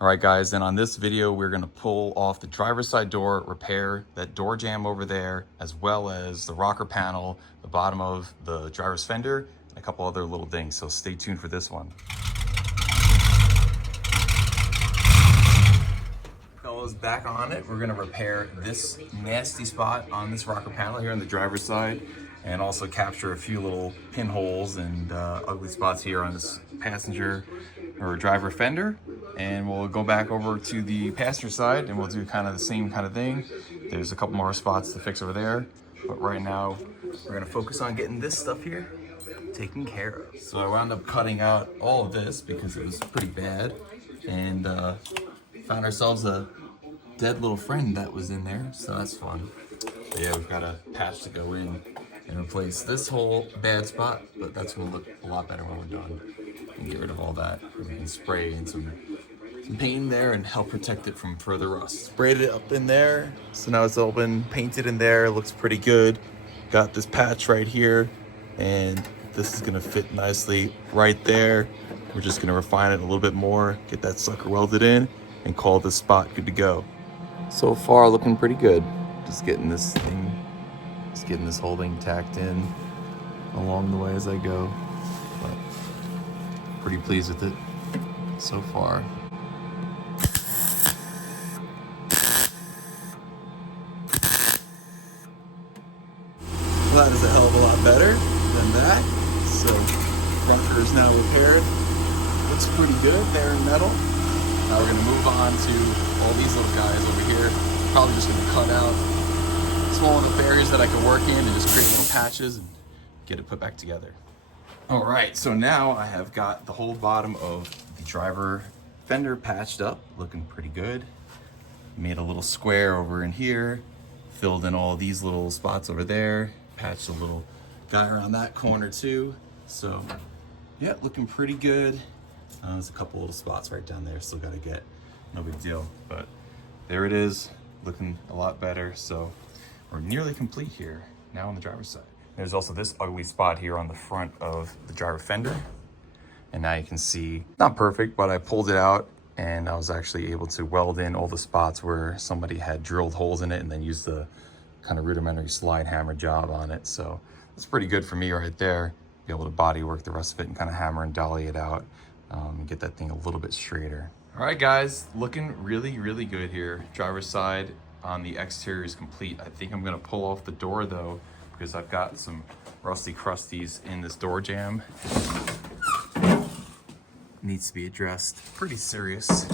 All right guys, and on this video, we're gonna pull off the driver's side door, repair that door jamb over there, as well as the rocker panel, the bottom of the driver's fender, and a couple other little things. So stay tuned for this one. Fellas, back on it. We're gonna repair this nasty spot on this rocker panel here on the driver's side, and also capture a few little pinholes and ugly spots here on this passenger or driver fender. And we'll go back over to the passenger side and we'll do kind of the same kind of thing. There's a couple more spots to fix over there, but right now we're gonna focus on getting this stuff here taken care of. So I wound up cutting out all of this because it was pretty bad, and found ourselves a dead little friend that was in there, so that's fun. But yeah, we've got a patch to go in and replace this whole bad spot, but that's gonna look a lot better when we're done. And get rid of all that. We can spray in some paint there and help protect it from further rust. Sprayed it up in there, so now it's all been painted in there. It looks pretty good. Got this patch right here, and this is gonna fit nicely right there. We're just gonna refine it a little bit more, get that sucker welded in, and call this spot good to go. So far, looking pretty good. Just getting this whole thing tacked in along the way as I go. But pretty pleased with it so far. That is a hell of a lot better than that. So rocker is now repaired. Looks pretty good there in metal. Now we're gonna move on to all these little guys over here. Probably just gonna cut out small enough areas that I can work in and just create little patches and get it put back together. All right, so now I have got the whole bottom of the driver fender patched up, looking pretty good. Made a little square over in here, filled in all these little spots over there, patched a little guy around that corner too. So yeah, looking pretty good. There's a couple little spots right down there still gotta get, no big deal, but there it is, looking a lot better. So we're nearly complete here, now on the driver's side. There's also this ugly spot here on the front of the driver fender. And now you can see, not perfect, but I pulled it out and I was actually able to weld in all the spots where somebody had drilled holes in it and then used the kind of rudimentary slide hammer job on it. So it's pretty good for me right there. Be able to body work the rest of it and kind of hammer and dolly it out and get that thing a little bit straighter. All right guys, looking really, really good here. Driver's side on the exterior is complete. I think I'm gonna pull off the door though, because I've got some rusty crusties in this door jamb. Needs to be addressed. Pretty serious.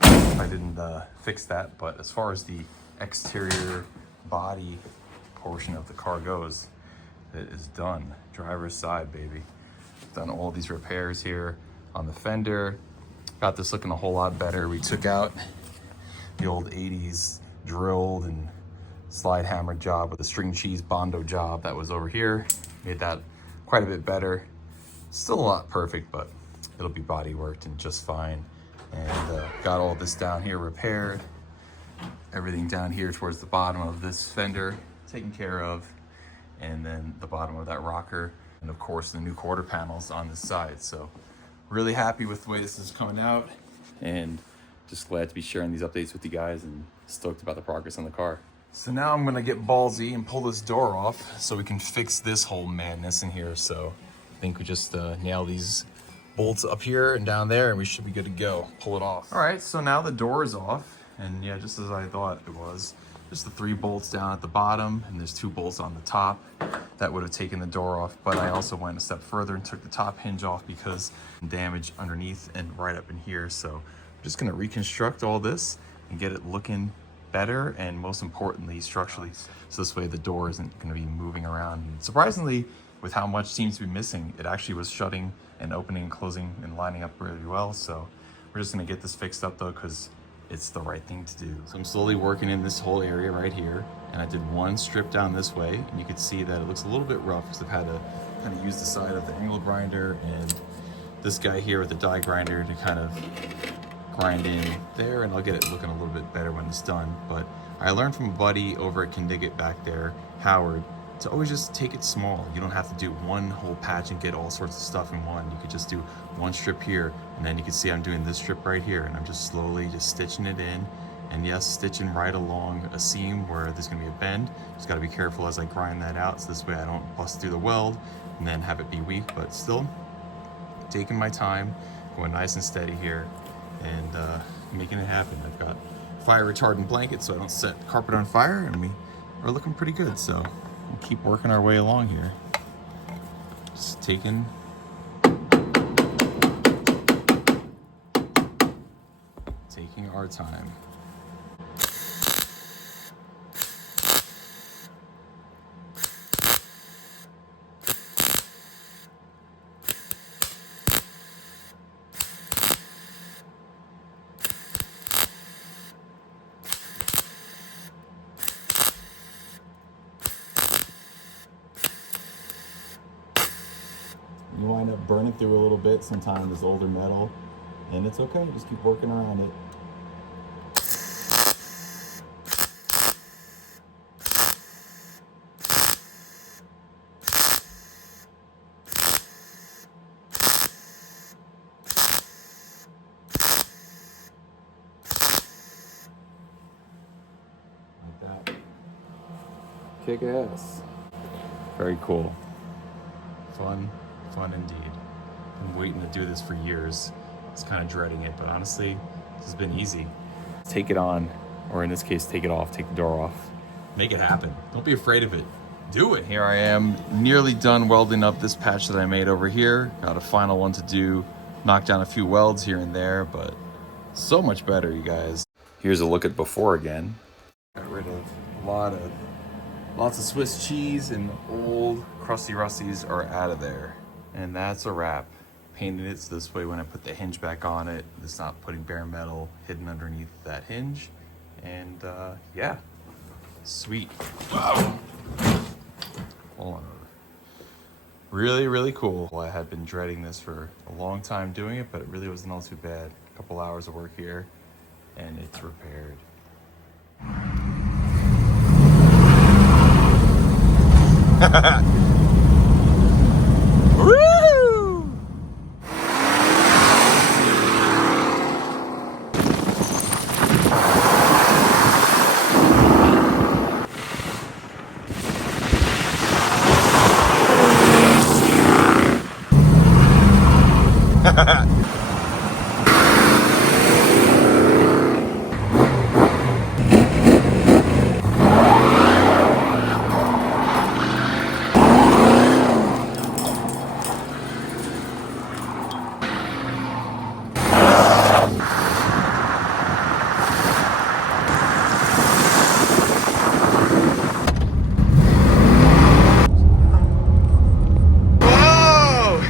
I didn't fix that, but as far as the exterior body portion of the car goes, it is done. Driver's side, baby. Done all these repairs here on the fender. Got this looking a whole lot better. We took out the old 80s drilled and slide hammer job with a string cheese Bondo job that was over here. Made that quite a bit better. Still a lot perfect, but it'll be body worked and just fine. And got all this down here repaired. Everything down here towards the bottom of this fender taken care of. And then the bottom of that rocker. And of course the new quarter panels on this side. So really happy with the way this is coming out. And just glad to be sharing these updates with you guys and stoked about the progress on the car. So now I'm gonna get ballsy and pull this door off so we can fix this whole madness in here. So I think we just nail these bolts up here and down there and we should be good to go. Pull it off. All right, so now the door is off, and yeah, just as I thought it was. Just the 3 bolts down at the bottom, and there's 2 bolts on the top. That would have taken the door off, but I also went a step further and took the top hinge off because damage underneath and right up in here. So I'm just gonna reconstruct all this and get it looking better, and most importantly, structurally. So this way the door isn't gonna be moving around. And surprisingly, with how much seems to be missing, it actually was shutting and opening and closing and lining up really well. So we're just gonna get this fixed up though, because it's the right thing to do. So I'm slowly working in this whole area right here, and I did one strip down this way, and you can see that it looks a little bit rough because I've had to kind of use the side of the angle grinder and this guy here with the die grinder to kind of grind in there, and I'll get it looking a little bit better when it's done. But I learned from a buddy over at Kindigit back there, Howard, to always just take it small. You don't have to do one whole patch and get all sorts of stuff in one. You could just do one strip here, and then you can see I'm doing this strip right here, and I'm just slowly just stitching it in. And yes, stitching right along a seam where there's gonna be a bend. Just gotta be careful as I grind that out, so this way I don't bust through the weld and then have it be weak, but still taking my time, going nice and steady here, and making it happen. I've got fire retardant blankets so I don't set carpet on fire, and we are looking pretty good, so we'll keep working our way along here. Just taking our time. You wind up burning through a little bit sometimes, this older metal, and it's okay, just keep working around it. Like that. Kick ass. Very cool. Fun indeed. Been waiting to do this for years. I was kind of dreading it, but honestly, this has been easy. Take it on, or in this case, take it off, take the door off. Make it happen. Don't be afraid of it. Do it. Here I am, nearly done welding up this patch that I made over here. Got a final one to do. Knock down a few welds here and there, but so much better, you guys. Here's a look at before again. Got rid of lots of Swiss cheese, and old crusty rusties are out of there. And that's a wrap. Painted it so this way when I put the hinge back on it, it's not putting bare metal hidden underneath that hinge. And yeah, sweet. Wow. Hold on. Really, really cool. Well, I had been dreading this for a long time doing it, but it really wasn't all too bad. A couple hours of work here, and it's repaired. Woo! Whoa!